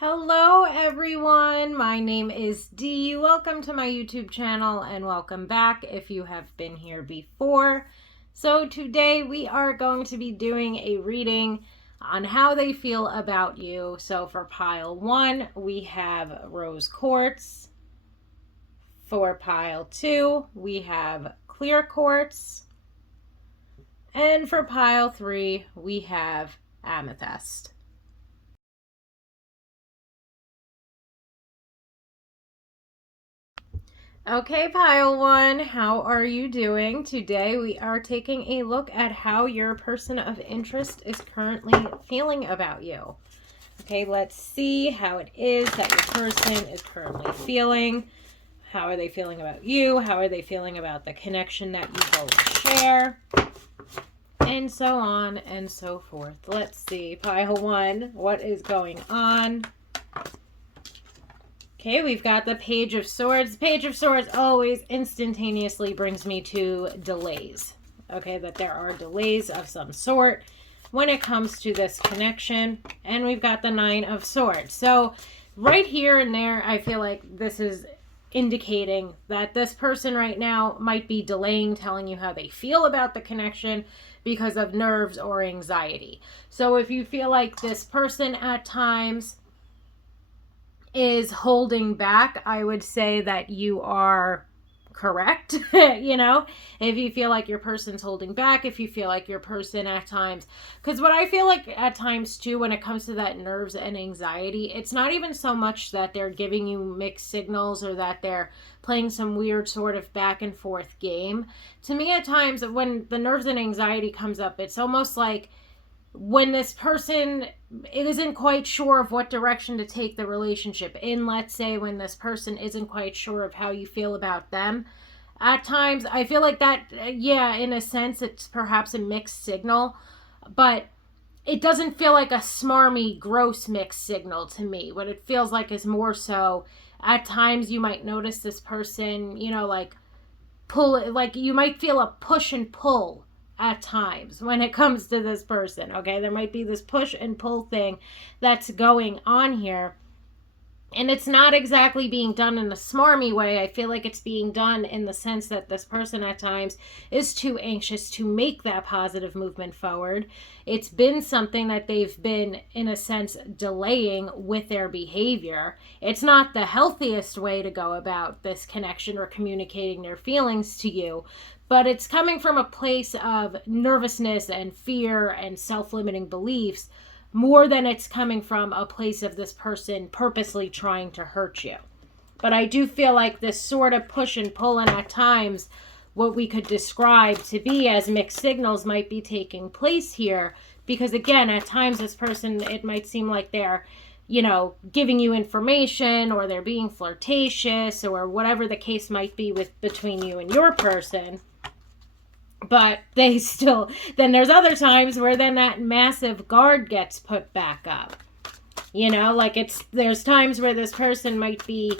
Hello everyone, my name is Dee. Welcome to my YouTube channel and welcome back if you have been here before. So today we are going to be doing a reading on how they feel about you. So for pile 1, we have rose quartz. For pile 2, we have clear quartz. And for pile 3, we have amethyst. Okay, pile 1, how are you doing? Today we are taking a look at how your person of interest is currently feeling about you. Okay, let's see how it is that your person is currently feeling. How are they feeling about you? How are they feeling about the connection that you both share? And so on and so forth. Let's see, pile 1, what is going on? Okay, we've got the Page of Swords. Page of Swords always instantaneously brings me to delays. Okay, that there are delays of some sort when it comes to this connection. And we've got the Nine of Swords. So right here and there, I feel like this is indicating that this person right now might be delaying telling you how they feel about the connection because of nerves or anxiety. So if you feel like this person at times is holding back, I would say that you are correct. If you feel like your person's holding back, if you feel like your person at times, because what I feel like at times too, when it comes to that nerves and anxiety, it's not even so much that they're giving you mixed signals or that they're playing some weird sort of back and forth game. To me, at times when the nerves and anxiety comes up, it's almost like when this person isn't quite sure of what direction to take the relationship in. Let's say when this person isn't quite sure of how you feel about them, at times I feel like that, yeah, in a sense it's perhaps a mixed signal, but it doesn't feel like a smarmy, gross mixed signal to me. What it feels like is more so at times you might notice this person, like pull, like you might feel a push and pull at times when it comes to this person. Okay, there might be this push and pull thing that's going on here, and it's not exactly being done in a smarmy way. I feel like it's being done in the sense that this person at times is too anxious to make that positive movement forward. It's been something that they've been, in a sense, delaying with their behavior. It's not the healthiest way to go about this connection or communicating their feelings to you, but it's coming from a place of nervousness and fear and self-limiting beliefs more than it's coming from a place of this person purposely trying to hurt you. But I do feel like this sort of push and pull, and at times what we could describe to be as mixed signals might be taking place here, because again, at times this person, it might seem like they're giving you information, or they're being flirtatious, or whatever the case might be between you and your person. But they still, then there's other times where then that massive guard gets put back up. There's times where this person might be,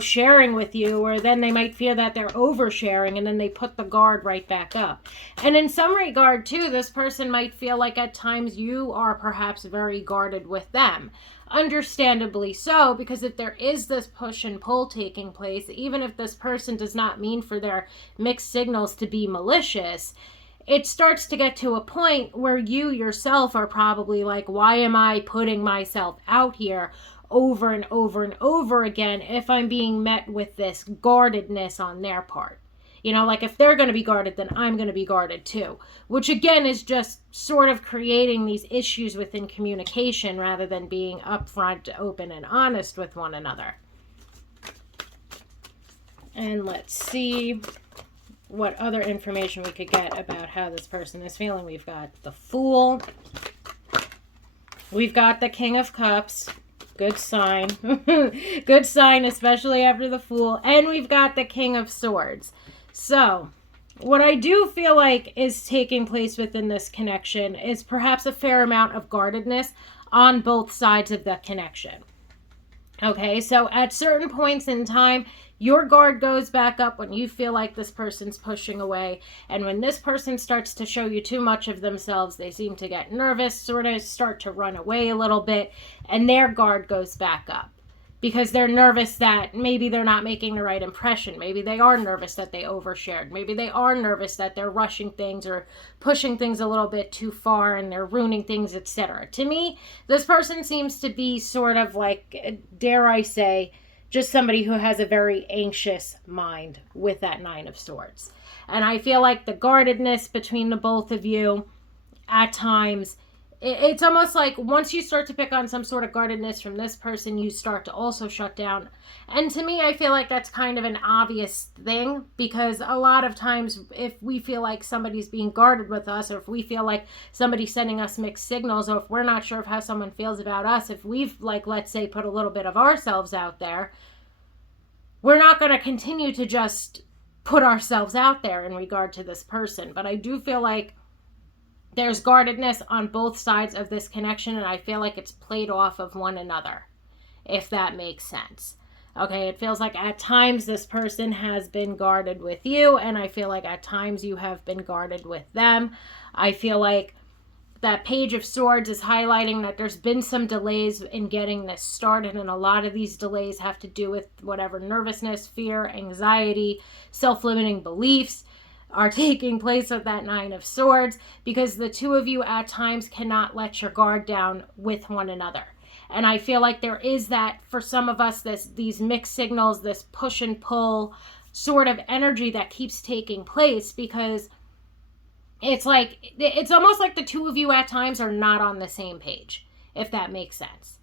sharing with you, or then they might feel that they're oversharing, and then they put the guard right back up. And in some regard too, this person might feel like at times you are perhaps very guarded with them. Understandably so, because if there is this push and pull taking place, even if this person does not mean for their mixed signals to be malicious, it starts to get to a point where you yourself are probably like, why am I putting myself out here over and over and over again if I'm being met with this guardedness on their part? Like if they're going to be guarded, then I'm going to be guarded too. Which again is just sort of creating these issues within communication rather than being upfront, open, and honest with one another. And let's see what other information we could get about how this person is feeling. We've got the Fool. We've got the King of Cups. Good sign. Good sign, especially after the Fool. And we've got the King of Swords. So, what I do feel like is taking place within this connection is perhaps a fair amount of guardedness on both sides of the connection. Okay, so at certain points in time, Your guard goes back up when you feel like this person's pushing away. And when this person starts to show you too much of themselves, they seem to get nervous, sort of start to run away a little bit, and their guard goes back up because they're nervous that maybe they're not making the right impression. Maybe they are nervous that they overshared. Maybe they are nervous that they're rushing things or pushing things a little bit too far and they're ruining things, etc. To me, this person seems to be sort of like, dare I say, just somebody who has a very anxious mind with that Nine of Swords. And I feel like the guardedness between the both of you at times, it's almost like once you start to pick on some sort of guardedness from this person, you start to also shut down. And to me, I feel like that's kind of an obvious thing, because a lot of times if we feel like somebody's being guarded with us, or if we feel like somebody's sending us mixed signals, or if we're not sure of how someone feels about us, if we've, like, let's say, put a little bit of ourselves out there, we're not going to continue to just put ourselves out there in regard to this person. But I do feel like there's guardedness on both sides of this connection, and I feel like it's played off of one another, if that makes sense. Okay, it feels like at times this person has been guarded with you, and I feel like at times you have been guarded with them. I feel like that Page of Swords is highlighting that there's been some delays in getting this started, and a lot of these delays have to do with whatever nervousness, fear, anxiety, self-limiting beliefs are taking place with that Nine of Swords, because the two of you at times cannot let your guard down with one another. And I feel like there is that, for some of us, these mixed signals, this push and pull sort of energy that keeps taking place, because it's like, it's almost like the two of you at times are not on the same page, if that makes sense.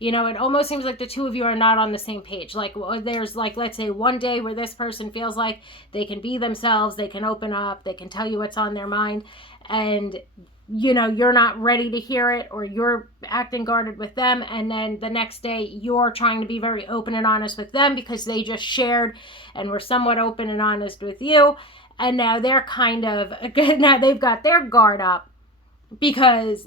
You know, it almost seems like the two of you are not on the same page. Like, there's, like, let's say one day where this person feels like they can be themselves, they can open up, they can tell you what's on their mind, and, you know, you're not ready to hear it, or you're acting guarded with them, and then the next day you're trying to be very open and honest with them because they just shared and were somewhat open and honest with you, and now they're kind of, now they've got their guard up because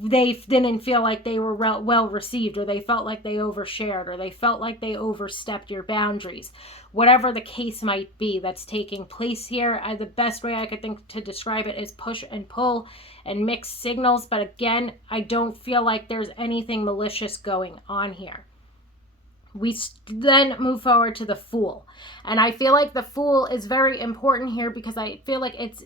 they didn't feel like they were well received, or they felt like they overshared, or they felt like they overstepped your boundaries. Whatever the case might be that's taking place here, the best way I could think to describe it is push and pull and mixed signals. But again, I don't feel like there's anything malicious going on here. We then move forward to the Fool. And I feel like the Fool is very important here because I feel like it's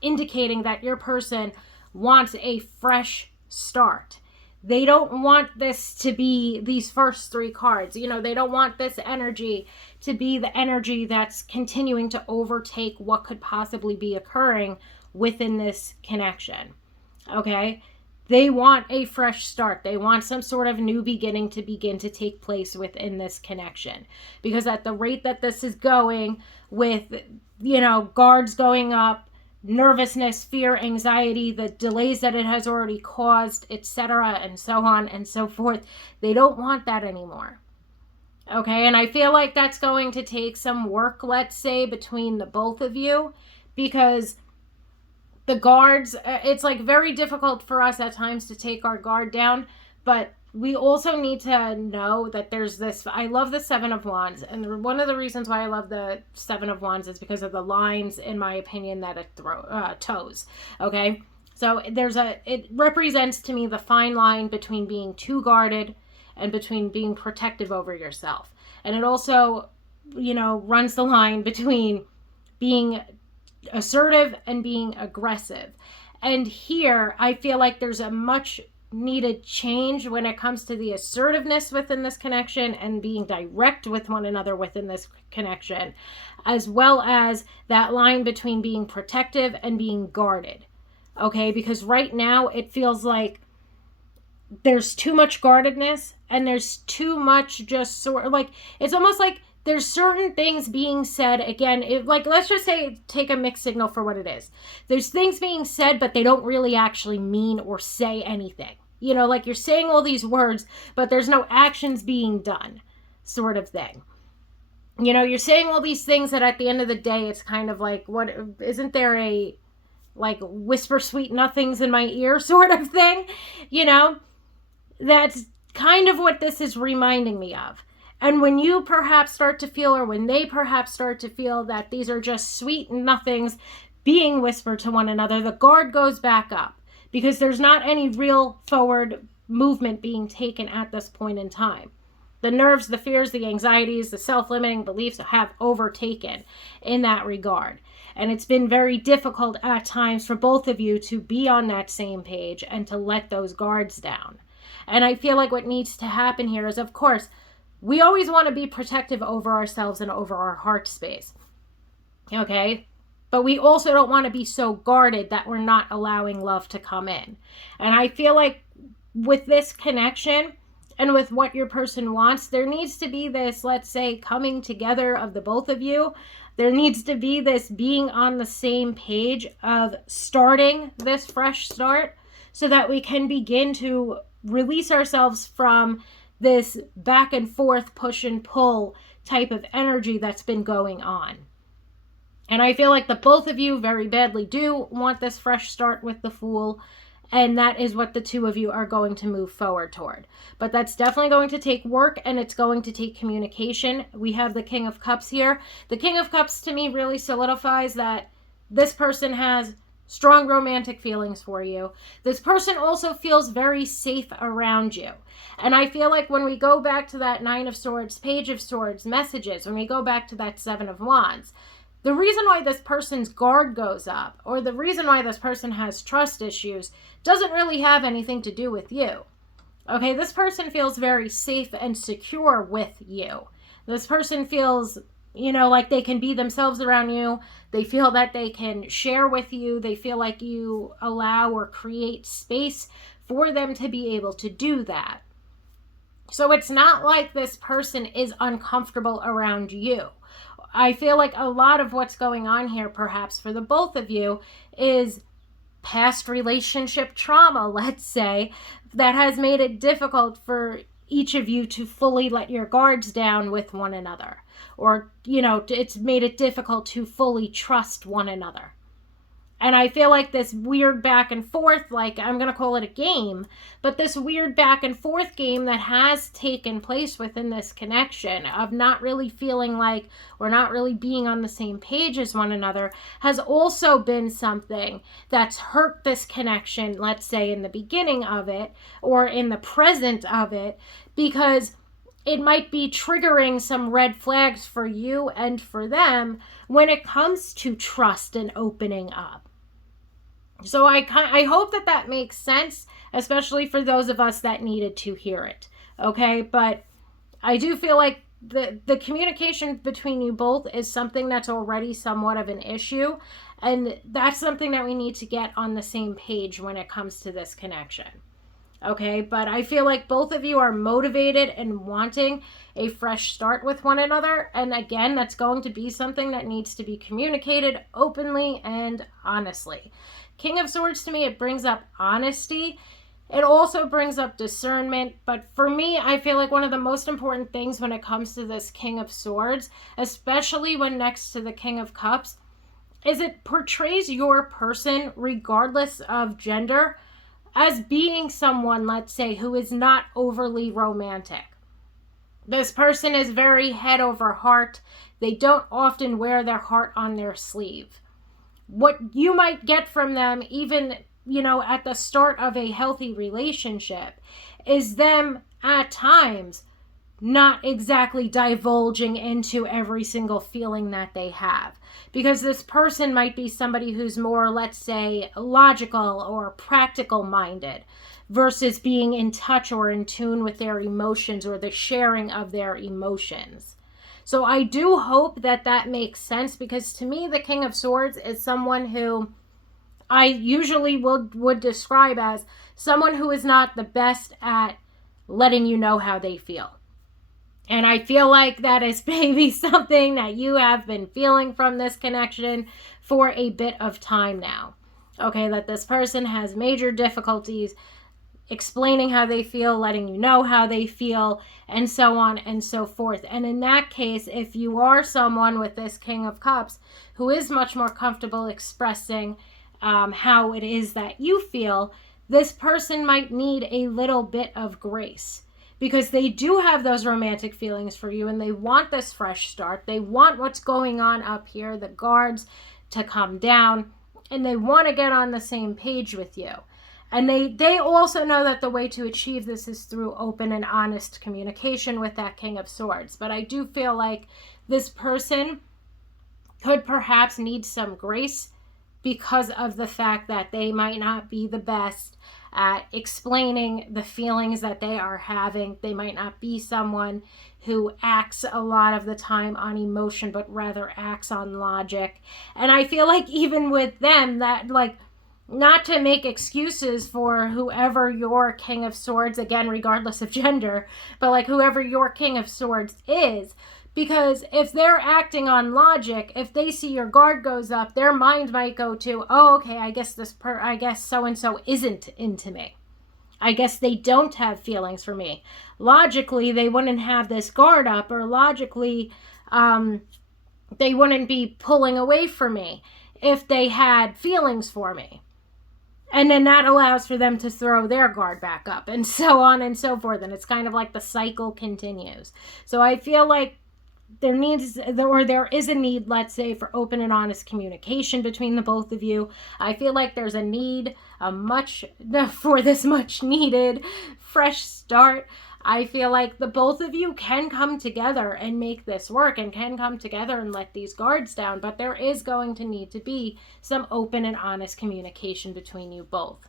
indicating that your person wants a fresh start. They don't want this to be these first three cards. You know, they don't want this energy to be the energy that's continuing to overtake what could possibly be occurring within this connection. Okay? They want a fresh start. They want some sort of new beginning to begin to take place within this connection. Because at the rate that this is going, with, you know, guards going up, nervousness, fear, anxiety, the delays that it has already caused, etc., and so on and so forth, they don't want that anymore. Okay, and I feel like that's going to take some work, let's say, between the both of you, because the guards, it's like very difficult for us at times to take our guard down, but we also need to know that there's this, I love the Seven of Wands, and one of the reasons why I love the Seven of Wands is because of the lines, in my opinion, that it toes, okay? So it represents to me the fine line between being too guarded and between being protective over yourself. And it also, you know, runs the line between being assertive and being aggressive. And here, I feel like there's a much needed change when it comes to the assertiveness within this connection and being direct with one another within this connection, as well as that line between being protective and being guarded. Okay, because right now it feels like there's too much guardedness and there's too much just sort of like, it's almost like there's certain things being said, again, like, let's just say, take a mixed signal for what it is. There's things being said, but they don't really actually mean or say anything. You know, like, you're saying all these words, but there's no actions being done, sort of thing. You know, you're saying all these things that at the end of the day, it's kind of like, what, isn't there a, like, whisper sweet nothings in my ear sort of thing? You know, that's kind of what this is reminding me of. And when you perhaps start to feel, or when they perhaps start to feel that these are just sweet nothings being whispered to one another, the guard goes back up because there's not any real forward movement being taken at this point in time. The nerves, the fears, the anxieties, the self-limiting beliefs have overtaken in that regard. And it's been very difficult at times for both of you to be on that same page and to let those guards down. And I feel like what needs to happen here is, of course, we always want to be protective over ourselves and over our heart space. Okay? But we also don't want to be so guarded that we're not allowing love to come in. And I feel like with this connection and with what your person wants, there needs to be this, let's say, coming together of the both of you. There needs to be this being on the same page of starting this fresh start so that we can begin to release ourselves from this back and forth push and pull type of energy that's been going on. And I feel like the both of you very badly do want this fresh start with the Fool, and that is what the two of you are going to move forward toward. But that's definitely going to take work, and it's going to take communication. We have the King of Cups here. The King of Cups to me really solidifies that this person has strong romantic feelings for you. This person also feels very safe around you. And I feel like when we go back to that Nine of Swords, Page of Swords messages, when we go back to that Seven of Wands, the reason why this person's guard goes up, or the reason why this person has trust issues, doesn't really have anything to do with you. Okay, this person feels very safe and secure with you. This person feels, like they can be themselves around you. They feel that they can share with you. They feel like you allow or create space for them to be able to do that. So it's not like this person is uncomfortable around you. I feel like a lot of what's going on here, perhaps for the both of you, is past relationship trauma, let's say, that has made it difficult for each of you to fully let your guards down with one another. Or, it's made it difficult to fully trust one another. And I feel like this weird back and forth, like I'm going to call it a game, but this weird back and forth game that has taken place within this connection of not really feeling like we're not really being on the same page as one another has also been something that's hurt this connection, let's say in the beginning of it or in the present of it, because it might be triggering some red flags for you and for them when it comes to trust and opening up. So I hope that makes sense, especially for those of us that needed to hear it. Okay, but I do feel like the communication between you both is something that's already somewhat of an issue, and that's something that we need to get on the same page when it comes to this connection. Okay, but I feel like both of you are motivated and wanting a fresh start with one another. And again, that's going to be something that needs to be communicated openly and honestly. King of Swords, to me, it brings up honesty. It also brings up discernment. But for me, I feel like one of the most important things when it comes to this King of Swords, especially when next to the King of Cups, is it portrays your person, regardless of gender, as being someone, let's say, who is not overly romantic. This person is very head over heart. They don't often wear their heart on their sleeve. What you might get from them, even, at the start of a healthy relationship, is them at times not exactly divulging into every single feeling that they have. Because this person might be somebody who's more, let's say, logical or practical minded versus being in touch or in tune with their emotions or the sharing of their emotions. So I do hope that makes sense, because to me, the King of Swords is someone who I usually would describe as someone who is not the best at letting you know how they feel. And I feel like that is maybe something that you have been feeling from this connection for a bit of time now. Okay, that this person has major difficulties explaining how they feel, letting you know how they feel, and so on and so forth. And in that case, if you are someone with this King of Cups who is much more comfortable expressing how it is that you feel, this person might need a little bit of grace. because they do have those romantic feelings for you and they want this fresh start. They want what's going on up here, the guards, to come down, and they want to get on the same page with you. And they also know that the way to achieve this is through open and honest communication with that King of Swords. But I do feel like this person could perhaps need some grace because of the fact that they might not be the best at explaining the feelings that they are having. They might not be someone who acts a lot of the time on emotion, but rather acts on logic. And I feel like even with them, that, like, not to make excuses for whoever your King of Swords, again, regardless of gender, but like whoever your King of Swords is, because if they're acting on logic, if they see your guard goes up, their mind might go to, oh, okay, I guess so-and-so isn't into me. I guess they don't have feelings for me. Logically, they wouldn't have this guard up, or logically, they wouldn't be pulling away from me if they had feelings for me. And then that allows for them to throw their guard back up, and so on and so forth. And it's kind of like the cycle continues. So I feel like there is a need, let's say, for open and honest communication between the both of you. I feel like there's a need for this much needed fresh start. I feel like the both of you can come together and make this work, and can come together and let these guards down, but there is going to need to be some open and honest communication between you both.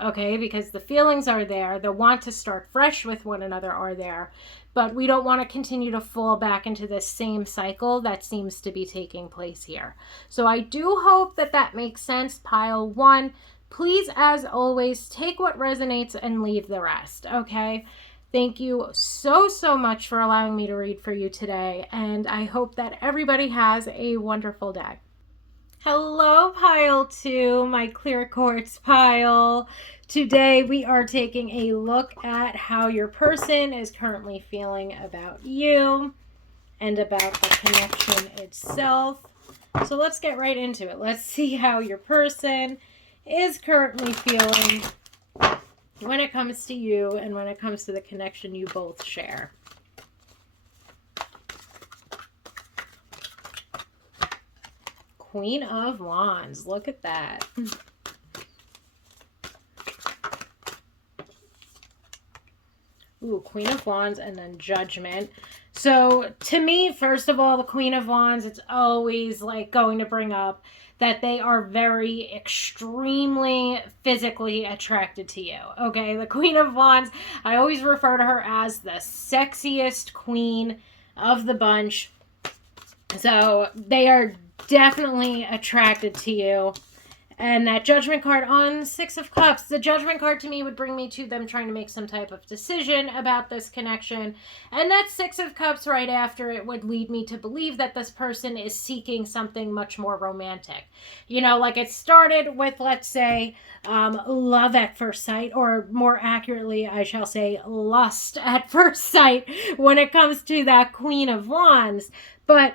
Okay, because the feelings are there, the want to start fresh with one another are there, but we don't want to continue to fall back into this same cycle that seems to be taking place here. So I do hope that that makes sense, pile one. Please, as always, take what resonates and leave the rest, okay? Thank you so much for allowing me to read for you today, and I hope that everybody has a wonderful day. Hello, pile two, my clear quartz pile. Today we are taking a look at how your person is currently feeling about you and about the connection itself. So let's get right into it. Let's see how your person is currently feeling when it comes to you and when it comes to the connection you both share. Queen of Wands. Look at that. Ooh, Queen of Wands and then Judgment. So to me, first of all, the Queen of Wands, it's always like going to bring up that they are very extremely physically attracted to you. Okay, the Queen of Wands, I always refer to her as the sexiest queen of the bunch. So they are definitely attracted to you. And that Judgment card on Six of Cups, the Judgment card to me would bring me to them trying to make some type of decision about this connection. And that Six of Cups right after it would lead me to believe that this person is seeking something much more romantic. You know, like it started with, let's say, love at first sight, or more accurately, I shall say, lust at first sight when it comes to that Queen of Wands. But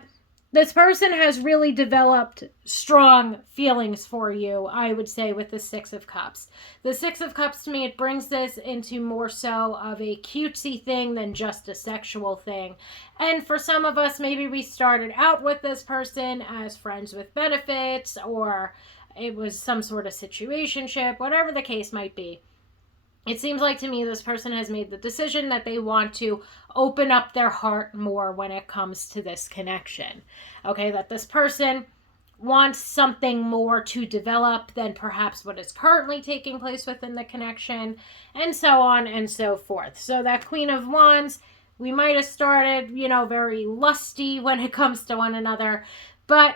this person has really developed strong feelings for you, I would say, with the Six of Cups. The Six of Cups, to me, it brings this into more so of a cutesy thing than just a sexual thing. And for some of us, maybe we started out with this person as friends with benefits, or it was some sort of situationship, whatever the case might be. It seems like to me this person has made the decision that they want to open up their heart more when it comes to this connection. Okay, that this person wants something more to develop than perhaps what is currently taking place within the connection, and so on and so forth. So that Queen of Wands, we might have started, very lusty when it comes to one another, but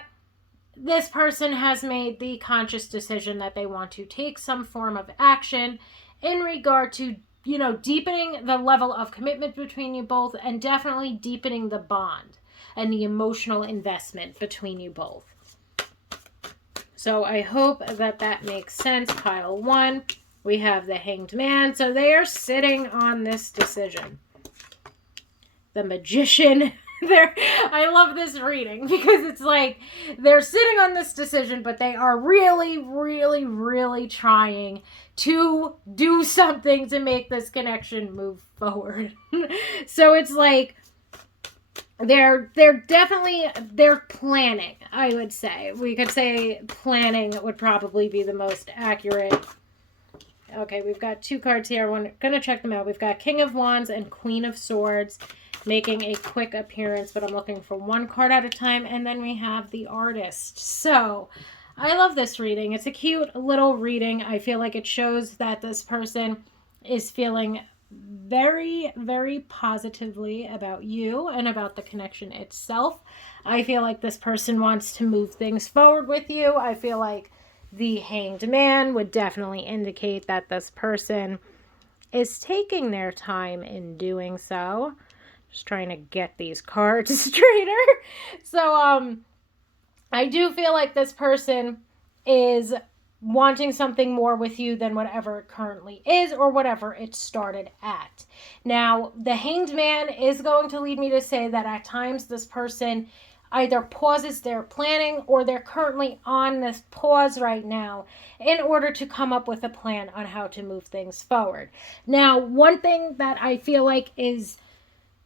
this person has made the conscious decision that they want to take some form of action in regard to, deepening the level of commitment between you both, and definitely deepening the bond and the emotional investment between you both. So I hope that that makes sense. Pile one, we have the Hanged Man. So they are sitting on this decision. The Magician, I love this reading because it's like they're sitting on this decision, but they are really, really, really trying to do something to make this connection move forward. So it's like they're definitely they're planning. I would say we could say planning would probably be the most accurate. Okay, we've got two cards here. We're going to check them out. We've got King of Wands and Queen of Swords making a quick appearance, but I'm looking for one card at a time. And then we have the Artist. So I love this reading. It's a cute little reading. I feel like it shows that this person is feeling very, very positively about you and about the connection itself. I feel like this person wants to move things forward with you. I feel like the Hanged Man would definitely indicate that this person is taking their time in doing so. Just trying to get these cards straighter. So, I do feel like this person is wanting something more with you than whatever it currently is or whatever it started at. Now, the Hanged Man is going to lead me to say that at times this person either pauses their planning or they're currently on this pause right now in order to come up with a plan on how to move things forward. Now, one thing that I feel like is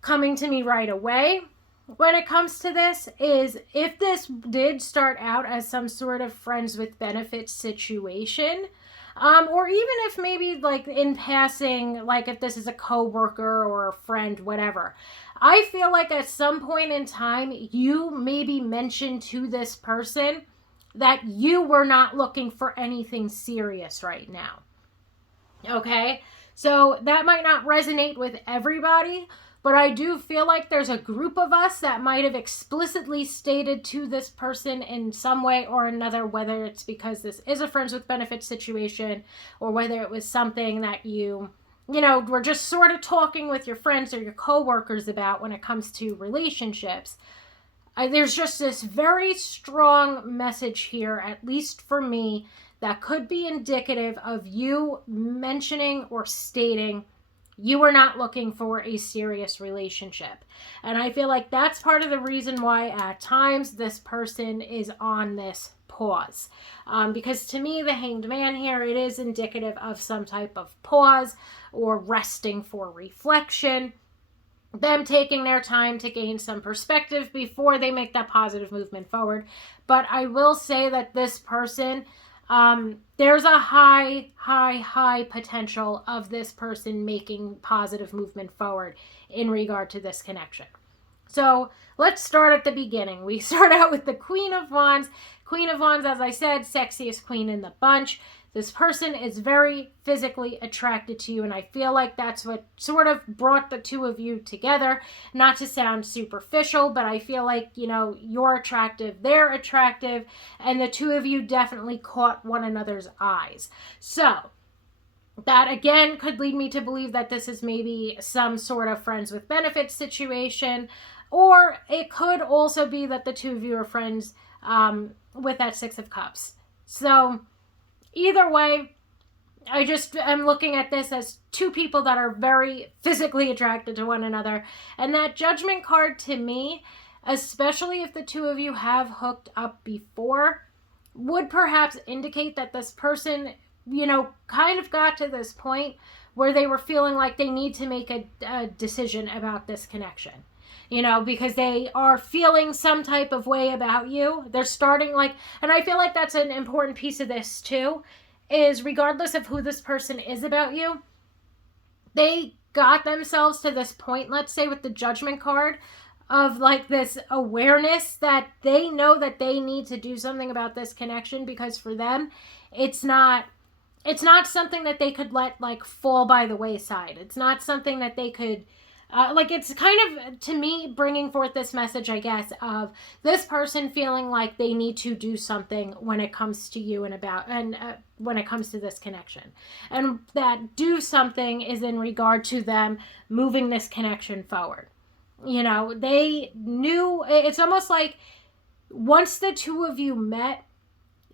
coming to me right away when it comes to this is if this did start out as some sort of friends with benefits situation, or even if maybe like in passing, like if this is a coworker or a friend, whatever, I feel like at some point in time you maybe mentioned to this person that you were not looking for anything serious right now. Okay, so that might not resonate with everybody, but I do feel like there's a group of us that might have explicitly stated to this person in some way or another, whether it's because this is a friends with benefits situation or whether it was something that you were just sort of talking with your friends or your coworkers about when it comes to relationships. There's just this very strong message here, at least for me, that could be indicative of you mentioning or stating you are not looking for a serious relationship. And I feel like that's part of the reason why at times this person is on this pause. Because to me, the Hanged Man here, it is indicative of some type of pause or resting for reflection. Them taking their time to gain some perspective before they make that positive movement forward. But I will say that this person, there's a high potential of this person making positive movement forward in regard to this connection. So let's start at the beginning. We start out with the Queen of Wands. Queen of Wands, as I said, sexiest queen in the bunch. This person is very physically attracted to you, and I feel like that's what sort of brought the two of you together. Not to sound superficial, but I feel like, you're attractive, they're attractive, and the two of you definitely caught one another's eyes. So that again could lead me to believe that this is maybe some sort of friends with benefits situation, or it could also be that the two of you are friends with that Six of Cups. So either way, I just am looking at this as two people that are very physically attracted to one another. And that Judgment card to me, especially if the two of you have hooked up before, would perhaps indicate that this person, kind of got to this point where they were feeling like they need to make a decision about this connection. Because they are feeling some type of way about you. They're starting and I feel like that's an important piece of this too, is regardless of who this person is about you, they got themselves to this point, let's say with the Judgment card, of this awareness that they know that they need to do something about this connection, because for them, it's not something that they could let fall by the wayside. It's not something that they could it's kind of, to me, bringing forth this message, I guess, of this person feeling like they need to do something when it comes to you and when it comes to this connection. And that do something is in regard to them moving this connection forward. They knew, it's almost like once the two of you met,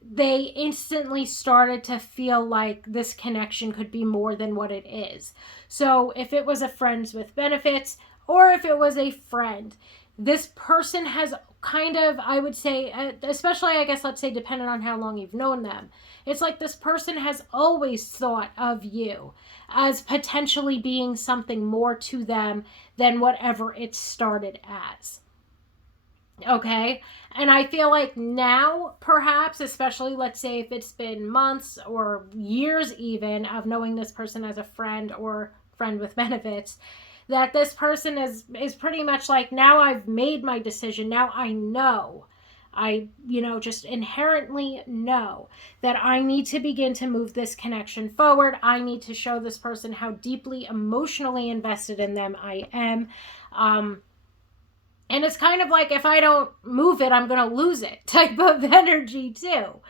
they instantly started to feel like this connection could be more than what it is. So if it was a friends with benefits or if it was a friend, this person has kind of, I would say, especially, I guess, let's say, depending on how long you've known them, it's like this person has always thought of you as potentially being something more to them than whatever it started as. Okay. And I feel like now, perhaps, especially, let's say if it's been months or years even of knowing this person as a friend or friend with benefits, that this person is pretty much like, now I've made my decision. Now I know. I, just inherently know that I need to begin to move this connection forward. I need to show this person how deeply emotionally invested in them I am. And it's kind of like, if I don't move it, I'm going to lose it type of energy too,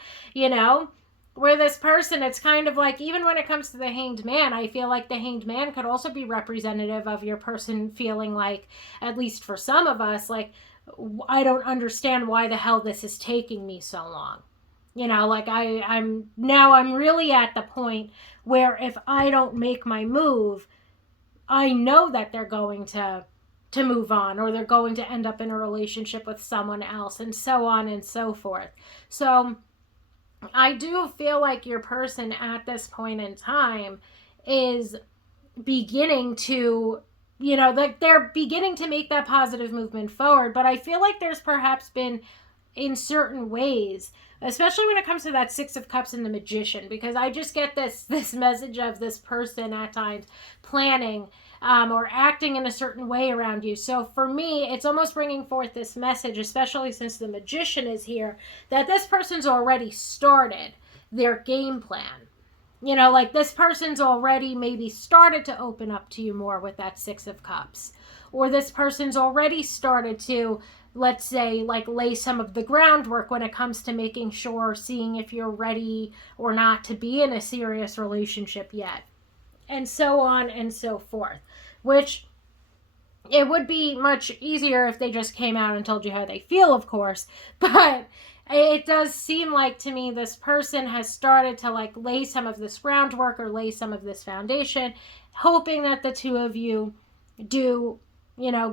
Where this person, it's kind of like, even when it comes to the Hanged Man, I feel like the Hanged Man could also be representative of your person feeling like, at least for some of us, like, I don't understand why the hell this is taking me so long. Like I'm really at the point where if I don't make my move, I know that they're going to move on, or they're going to end up in a relationship with someone else, and so on and so forth. So I do feel like your person at this point in time is beginning to, like they're beginning to make that positive movement forward. But I feel like there's perhaps been, in certain ways, especially when it comes to that Six of Cups and the Magician, because I just get this message of this person at times planning or acting in a certain way around you. So for me, it's almost bringing forth this message, especially since the Magician is here, that this person's already started their game plan. Like this person's already maybe started to open up to you more with that Six of Cups. Or this person's already started to, let's say, like lay some of the groundwork when it comes to making sure, seeing if you're ready or not to be in a serious relationship yet. And so on and so forth. Which, it would be much easier if they just came out and told you how they feel, of course. But it does seem like, to me, this person has started to like lay some of this groundwork or lay some of this foundation, hoping that the two of you do,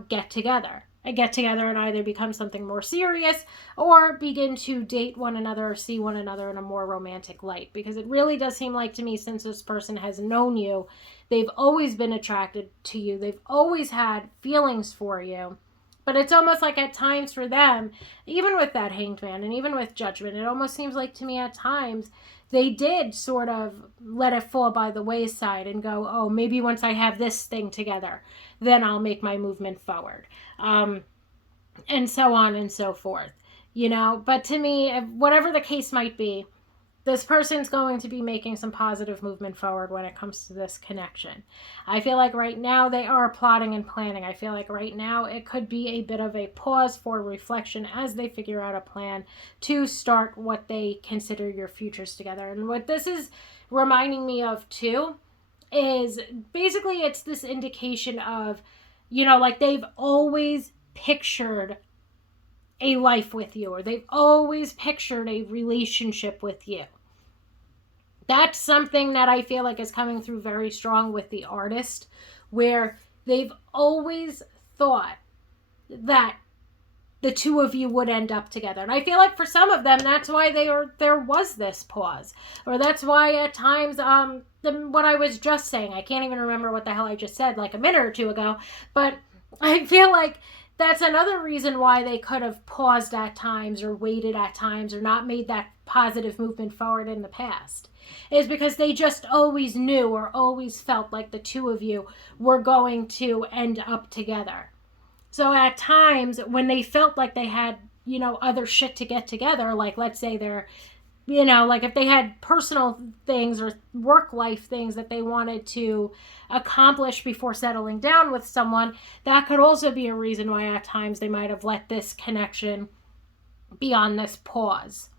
get together and either become something more serious or begin to date one another or see one another in a more romantic light. Because it really does seem like, to me, since this person has known you, they've always been attracted to you. They've always had feelings for you. But it's almost like at times for them, even with that Hanged Man and even with Judgment, it almost seems like to me at times they did sort of let it fall by the wayside and go, oh, maybe once I have this thing together, then I'll make my movement forward. And so on and so forth, But to me, whatever the case might be, this person's going to be making some positive movement forward when it comes to this connection. I feel like right now they are plotting and planning. I feel like right now it could be a bit of a pause for reflection as they figure out a plan to start what they consider your futures together. And what this is reminding me of too is basically it's this indication of, like they've always pictured a life with you, or they've always pictured a relationship with you. That's something that I feel like is coming through very strong with the artist, where they've always thought that the two of you would end up together. And I feel like for some of them, that's why there was this pause. Or that's why at times, what I was just saying, I can't even remember what the hell I just said like a minute or two ago, but I feel like that's another reason why they could have paused at times or waited at times or not made that positive movement forward in the past, is because they just always knew or always felt like the two of you were going to end up together. So at times when they felt like they had, other shit to get together, like let's say they're, like if they had personal things or work life things that they wanted to accomplish before settling down with someone, that could also be a reason why at times they might have let this connection be on this pause,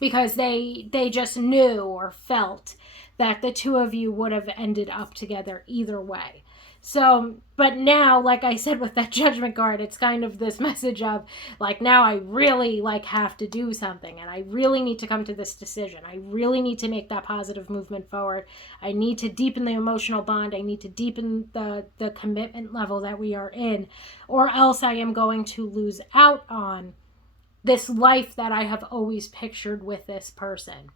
because they just knew or felt that the two of you would have ended up together either way. So, but now, like I said with that judgment card, it's kind of this message of like, now I really like have to do something, and I really need to come to this decision. I really need to make that positive movement forward. I need to deepen the emotional bond. I need to deepen the commitment level that we are in, or else I am going to lose out on this life that I have always pictured with this person.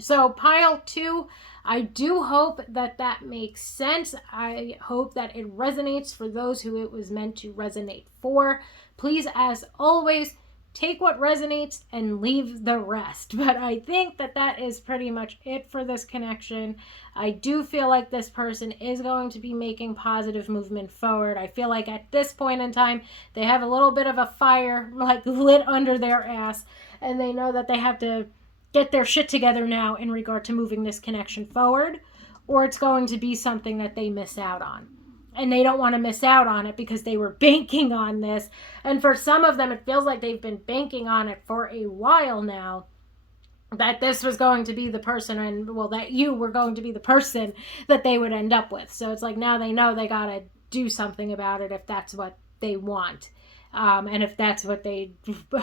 So pile 2, I do hope that that makes sense. I hope that it resonates for those who it was meant to resonate for. Please, as always, take what resonates and leave the rest. But I think that that is pretty much it for this connection. I do feel like this person is going to be making positive movement forward. I feel like at this point in time, they have a little bit of a fire like lit under their ass, and they know that they have to get their shit together now in regard to moving this connection forward, or it's going to be something that they miss out on. And they don't want to miss out on it because they were banking on this. And for some of them, it feels like they've been banking on it for a while now, that this was going to be the person, and well, that you were going to be the person that they would end up with. So it's like now they know they got to do something about it if that's what they want. And if that's what they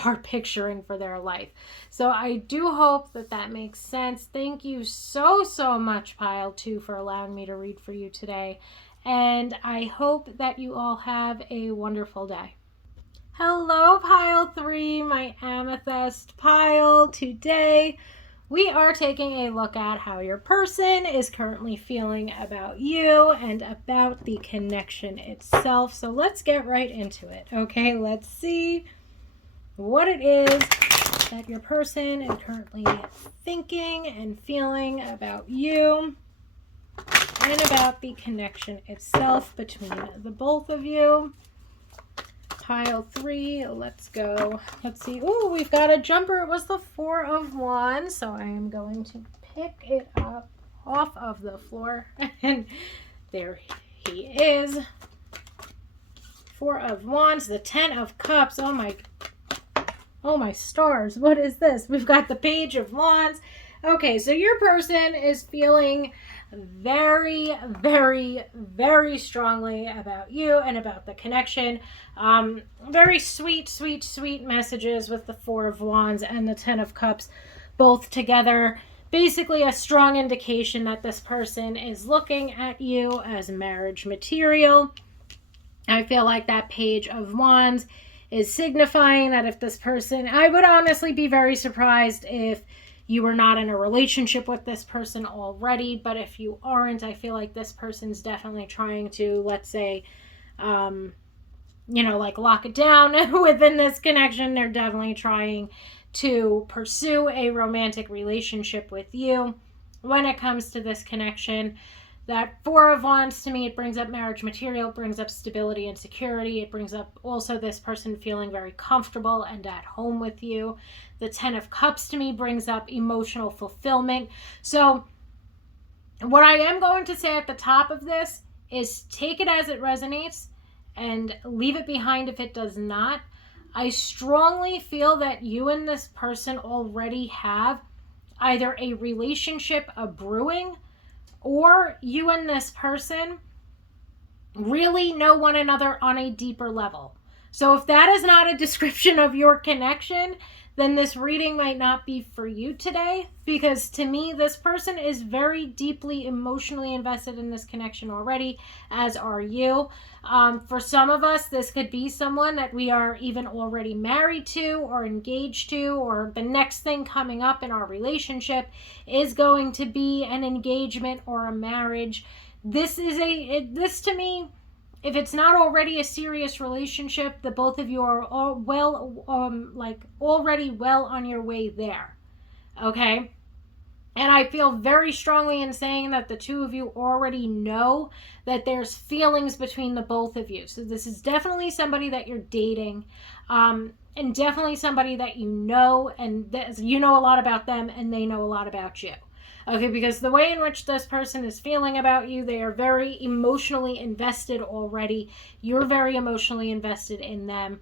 are picturing for their life. So I do hope that that makes sense. Thank you so much, Pile 2, for allowing me to read for you today. And I hope that you all have a wonderful day. Hello, Pile 3, my amethyst pile. Today, we are taking a look at how your person is currently feeling about you and about the connection itself. So let's get right into it. Okay, let's see what it is that your person is currently thinking and feeling about you and about the connection itself between the both of you. Pile 3, let's go. Let's see. Ooh, we've got a jumper. It was the 4 of Wands, so I am going to pick it up off of the floor. And there he is. 4 of Wands, the 10 of Cups. Oh my stars. What is this? We've got the Page of Wands. Okay, so your person is feeling very, very, very strongly about you and about the connection. Very sweet messages with the 4 of Wands and the 10 of Cups both together. Basically a strong indication that this person is looking at you as marriage material. I feel like that Page of Wands is signifying that if this person, I would honestly be very surprised if you were not in a relationship with this person already, but if you aren't, I feel like this person's definitely trying to, let's say, like lock it down within this connection. They're definitely trying to pursue a romantic relationship with you. When it comes to this connection, that 4 of Wands, to me, it brings up marriage material, it brings up stability and security. It brings up also this person feeling very comfortable and at home with you. The 10 of Cups, to me, brings up emotional fulfillment. So what I am going to say at the top of this is take it as it resonates and leave it behind if it does not. I strongly feel that you and this person already have either a relationship brewing, or you and this person really know one another on a deeper level. So if that is not a description of your connection, then this reading might not be for you today, because to me, this person is very deeply emotionally invested in this connection already, as are you. For some of us, this could be someone that we are even already married to or engaged to, or the next thing coming up in our relationship is going to be an engagement or a marriage. This to me, if it's not already a serious relationship, the both of you are already well on your way there. Okay? And I feel very strongly in saying that the two of you already know that there's feelings between the both of you. So this is definitely somebody that you're dating, and definitely somebody that you know, and you know a lot about them and they know a lot about you. Okay, because the way in which this person is feeling about you, they are very emotionally invested already. You're very emotionally invested in them.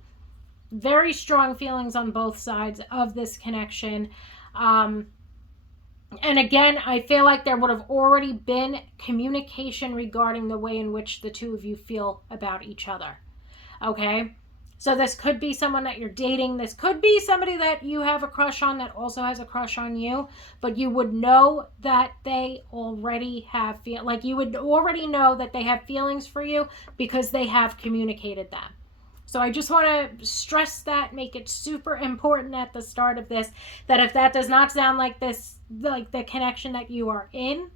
Very strong feelings on both sides of this connection. And again, I feel like there would have already been communication regarding the way in which the two of you feel about each other. Okay? So this could be someone that you're dating. This could be somebody that you have a crush on that also has a crush on you. But you would know that they already have like you would already know that they have feelings for you because they have communicated that. So I just want to stress that, make it super important at the start of this, that if that does not sound like this, like the connection that you are in,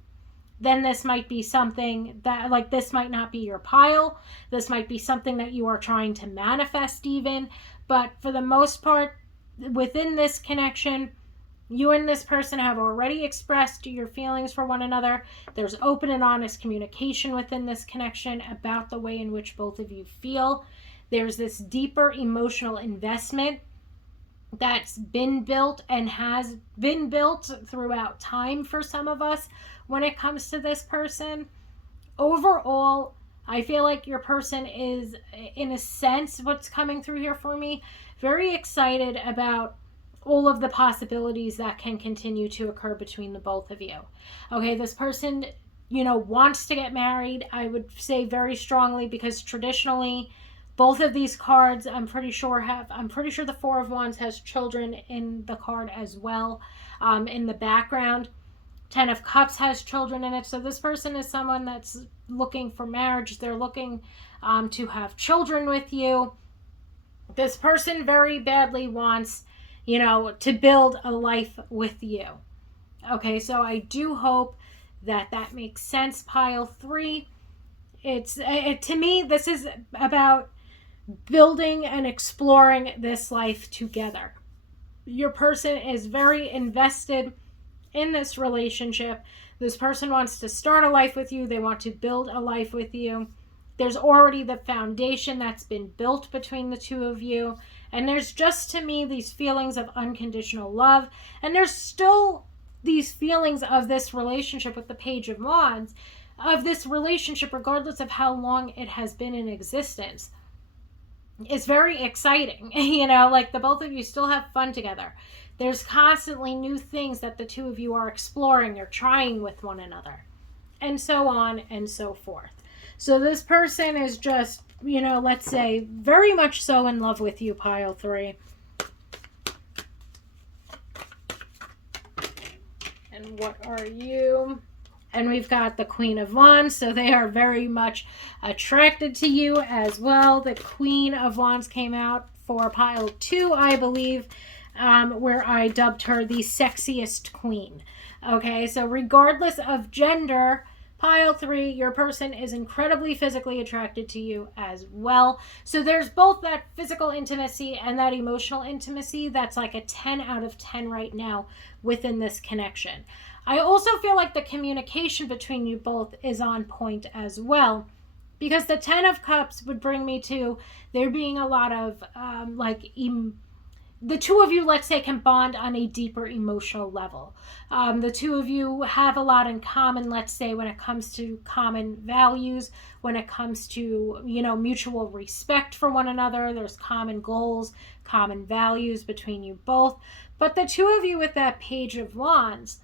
then this might be something that, like, this might not be your pile. This might be something that you are trying to manifest even. But for the most part, within this connection, you and this person have already expressed your feelings for one another. There's open and honest communication within this connection about the way in which both of you feel. There's this deeper emotional investment that's been built and has been built throughout time for some of us when it comes to this person. Overall, I feel like your person is, in a sense, what's coming through here for me, very excited about all of the possibilities that can continue to occur between the both of you. Okay, this person, wants to get married, I would say very strongly, because traditionally, both of these cards, I'm pretty sure the Four of Wands has children in the card as well, in the background. Ten of Cups has children in it. So this person is someone that's looking for marriage. They're looking to have children with you. This person very badly wants, to build a life with you. Okay, so I do hope that makes sense, pile 3. To me, this is about building and exploring this life together. Your person is very invested in this relationship. This person wants to start a life with you. They want to build a life with you. There's already the foundation that's been built between the two of you. And there's just, to me, these feelings of unconditional love. And there's still these feelings of this relationship with the Page of Wands, of this relationship, regardless of how long it has been in existence. It's very exciting. Like the both of you still have fun together. There's constantly new things that the two of you are exploring or trying with one another, and so on and so forth. So this person is just, let's say, very much so in love with you, pile 3. And what are you? And we've got the Queen of Wands, so they are very much attracted to you as well. The Queen of Wands came out for pile 2, I believe, where I dubbed her the sexiest queen. Okay, so regardless of gender, pile 3, your person is incredibly physically attracted to you as well. So there's both that physical intimacy and that emotional intimacy that's like a 10 out of 10 right now within this connection. I also feel like the communication between you both is on point as well, because the 10 of Cups would bring me to there being a lot of the two of you, let's say, can bond on a deeper emotional level. The two of you have a lot in common, let's say, when it comes to common values, when it comes to, mutual respect for one another. There's common goals, common values between you both. But the two of you with that Page of Wands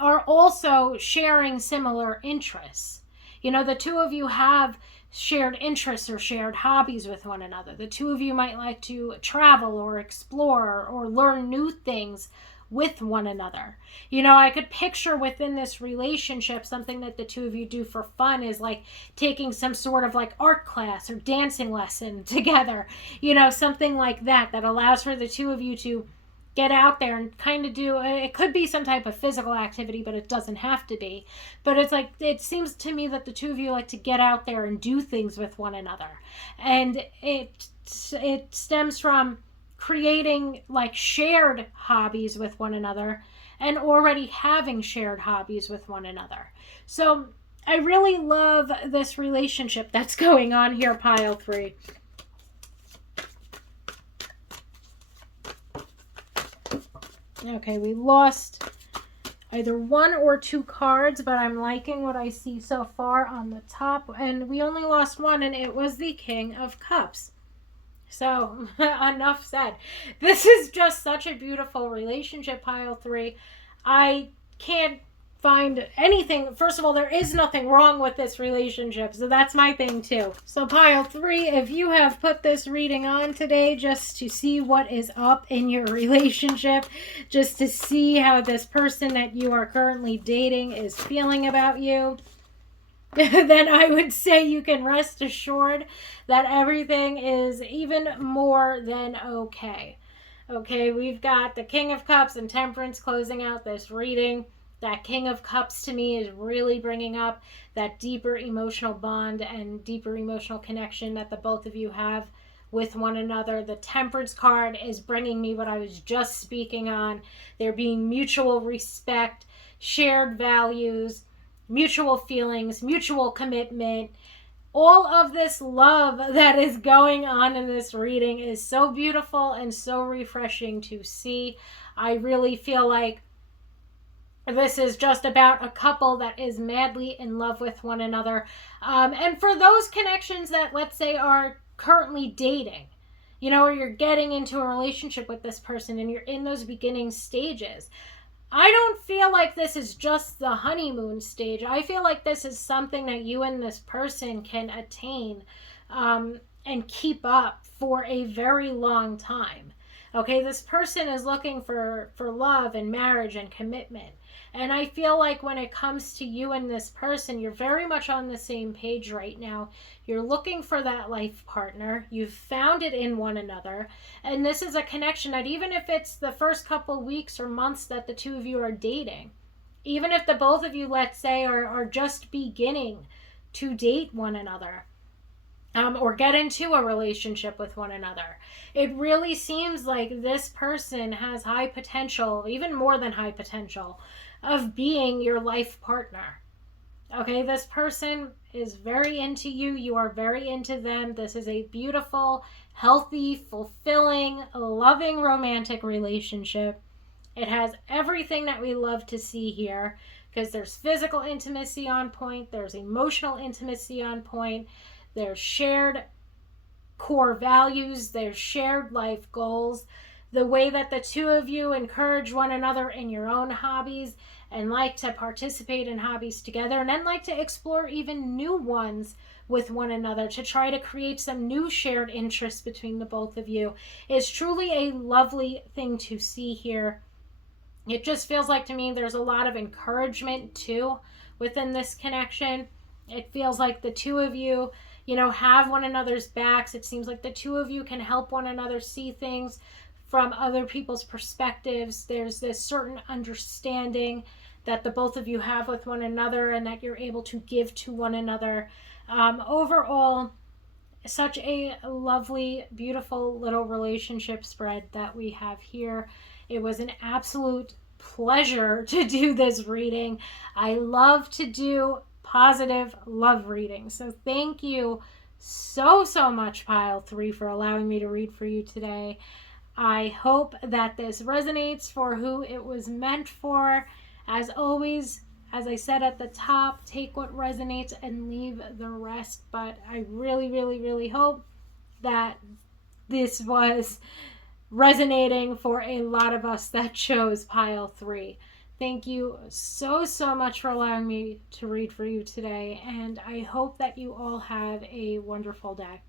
are also sharing similar interests. The two of you have shared interests or shared hobbies with one another. The two of you might like to travel or explore or learn new things with one another. I could picture within this relationship something that the two of you do for fun is like taking some sort of like art class or dancing lesson together. Something like that allows for the two of you to get out there and kind of do, it could be some type of physical activity, but it doesn't have to be. But it's like, it seems to me that the two of you like to get out there and do things with one another. And it stems from creating like shared hobbies with one another and already having shared hobbies with one another. So I really love this relationship that's going on here, pile 3. Okay, we lost either 1 or 2 cards, but I'm liking what I see so far on the top. And we only lost 1, and it was the King of Cups. So, enough said. This is just such a beautiful relationship, pile 3. I can't find anything. First of all, there is nothing wrong with this relationship, so that's my thing too. So pile 3, if you have put this reading on today just to see what is up in your relationship, just to see how this person that you are currently dating is feeling about you, then I would say you can rest assured that everything is even more than okay. Okay, we've got the King of Cups and Temperance closing out this reading. That King of Cups to me is really bringing up that deeper emotional bond and deeper emotional connection that the both of you have with one another. The Temperance card is bringing me what I was just speaking on. There being mutual respect, shared values, mutual feelings, mutual commitment. All of this love that is going on in this reading is so beautiful and so refreshing to see. I really feel like this is just about a couple that is madly in love with one another. And for those connections that, let's say, are currently dating, or you're getting into a relationship with this person and you're in those beginning stages, I don't feel like this is just the honeymoon stage. I feel like this is something that you and this person can attain and keep up for a very long time. Okay, this person is looking for love and marriage and commitment. And I feel like when it comes to you and this person, you're very much on the same page right now. You're looking for that life partner. You've found it in one another. And this is a connection that even if it's the first couple weeks or months that the two of you are dating, even if the both of you, let's say, are just beginning to date one another, or get into a relationship with one another, it really seems like this person has high potential, even more than high potential, of being your life partner. Okay, this person is very into you. You are very into them. This is a beautiful, healthy, fulfilling, loving, romantic relationship. It has everything that we love to see here because there's physical intimacy on point, there's emotional intimacy on point, there's shared core values, there's shared life goals. The way that the two of you encourage one another in your own hobbies and like to participate in hobbies together and then like to explore even new ones with one another to try to create some new shared interests between the both of you is truly a lovely thing to see here. It just feels like to me there's a lot of encouragement too within this connection. It feels like the two of you, have one another's backs. It seems like the two of you can help one another see things from other people's perspectives. There's this certain understanding that the both of you have with one another and that you're able to give to one another. Overall, such a lovely, beautiful little relationship spread that we have here. It was an absolute pleasure to do this reading. I love to do positive love readings. So thank you so much, Pile 3, for allowing me to read for you today. I hope that this resonates for who it was meant for. As always, as I said at the top, take what resonates and leave the rest. But I really, really, really hope that this was resonating for a lot of us that chose Pile 3. Thank you so much for allowing me to read for you today, and I hope that you all have a wonderful day.